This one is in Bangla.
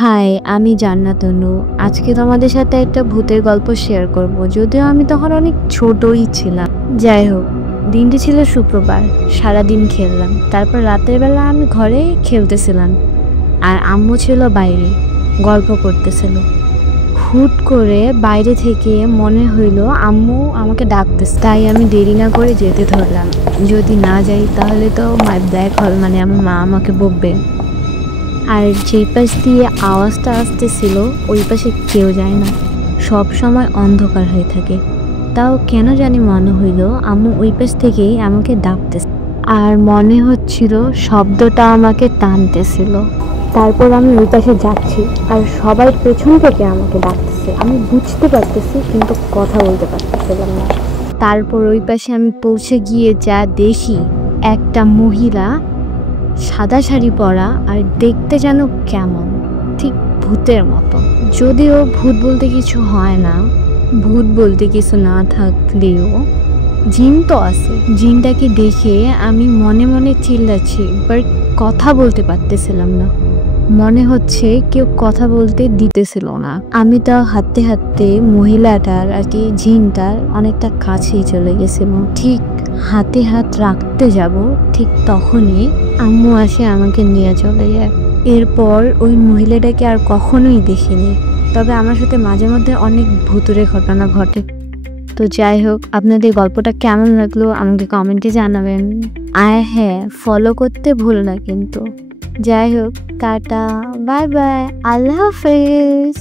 হাই, আমি জান্নাত অনু। আজকে তোমাদের সাথে একটা ভূতের গল্প শেয়ার করব। যদিও আমি তখন অনেক ছোটই ছিলাম। যাই হোক, দিনটি ছিল শুক্রবার। সারাদিন খেললাম। তারপর রাতের বেলা আমি ঘরে খেলতেছিলাম। আর আম্মু ছিল বাইরে, গল্প করতেছিল। হুট করে বাইরে থেকে মনে হইলো আম্মু আমাকে ডাকতেছে। তাই আমি দেরি না করে যেতে ধরলাম। যদি না যাই তাহলে তো মাই ব্ল্যাক হল, মানে আমার মা আমাকে বকবে। আর যেই পাশ দিয়ে আওয়াজটা আসতেছিল ওই পাশে কেউ যায় না, সব সময় অন্ধকার হয়ে থাকে। তাও কেন জানি মনে হইলো আম্মু ওই পাশ থেকেই আমাকে ডাকতেছে, আর মনে হচ্ছিল শব্দটা আমাকে টানতেছিল। তারপর আমি ওই পাশে যাচ্ছি আর সবাই পেছন থেকে আমাকে ডাকতেছে। আমি বুঝতে পারতেছি কিন্তু কথা বলতে পারতেছিলাম না। তারপর ওই পাশে আমি পৌঁছে গিয়ে যা দেখি, একটা মহিলা সাদা শাড়ি পরা আর দেখতে যেন কেমন, ঠিক ভূতের মতো। যদিও ভূত বলতে কিছু হয় না, ভূত বলতে কিছু না থাকলেও জিন তো আছে। জিনটাকে দেখে আমি মনে মনে চিল্লাচ্ছি, বাট কথা বলতে পারতেছিলাম না। মনে হচ্ছে কেউ কথা বলতে দিতেছিল না। আমি তা হাঁটতে হাঁটতে মহিলাটার আর কি জিনটার অনেকটা কাছেই চলে গেছিলাম। ঠিক হাতে হাত রাখতে যাব, ঠিক তখনই আম্মু আসে আমাকে নিয়ে চলে যায়। এরপর ওই মহিলাটাকে আর কখনোই দেখিনি। তবে আমার সাথে মাঝে মধ্যে অনেক ভুতুড়ে ঘটনা ঘটে। তো যাই হোক, আপনাদের গল্পটা কেমন লাগলো আমাকে কমেন্টে জানাবেন। আর হ্যাঁ, ফলো করতে ভুল না কিন্তু। যাই হোক, টাটা, বাই বাই, আল্লাহ হাফেজ।